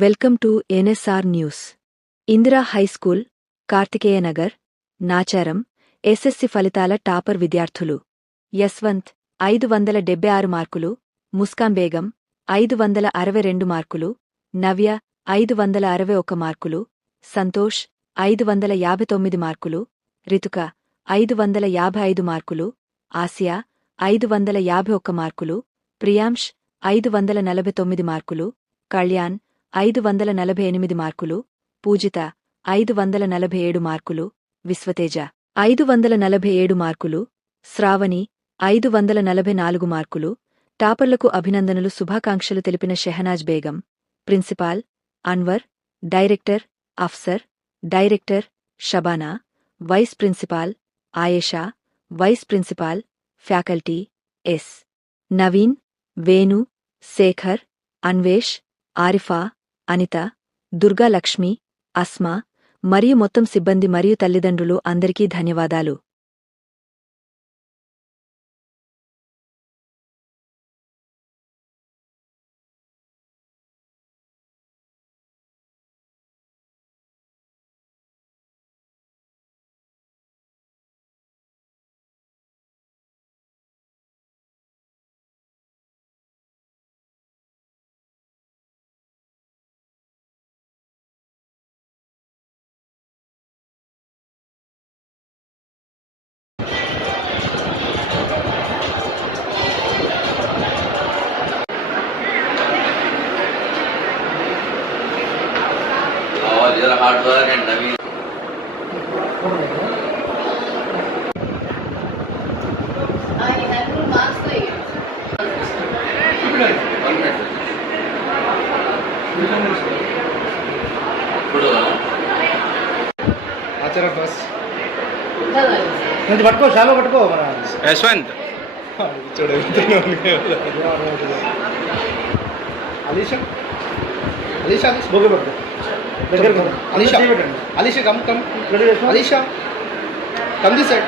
Welcome to NSR news. Indira high school Karthikeya Nagar Nacharam SSC ఫలితాల topper విద్యార్థులు. యశ్వంత్ ఐదు వందల డెబ్బై ఆరు మార్కులు ముస్కాంబేగం ఐదు వందల అరవై రెండు మార్కులు నవ్య ఐదు వందల అరవై ఒక్క మార్కులు సంతోష్ ఐదు వందల యాభై తొమ్మిది మార్కులు రితుక ఐదు వందల యాభై ఐదు మార్కులు ఆసియా ఐదు వందల యాభై ఒక్క మార్కులు ప్రియాంష్ ఐదు వందల నలభై తొమ్మిది మార్కులు కళ్యాణ్ ఐదు వందల నలభై ఎనిమిది మార్కులు పూజిత ఐదు వందల నలభై ఏడు మార్కులు విశ్వతేజ ఐదు వందల నలభై ఏడు మార్కులు శ్రావణి ఐదు వందల నలభై నాలుగు మార్కులు టాపర్లకు అభినందనలు శుభాకాంక్షలు తెలిపిన Shehnaz Begum principal Anwar director Afsar director Shabana vice principal Ayesha vice principal faculty S. Naveen Venu Shekhar Anvesh Arifa Anitha Durgalakshmi Asma మరియు మొత్తం సిబ్బంది మరియు తల్లిదండ్రులు అందరికీ ధన్యవాదాలు. Hard work and Naveen. పట్టుకో షాలో పట్టుకో మన యశ్వంత్. చూడ అలీషా? అలీషా బోగే పట్టుకో. దగ్గర Alisha Alisha come come. Alisha come this side.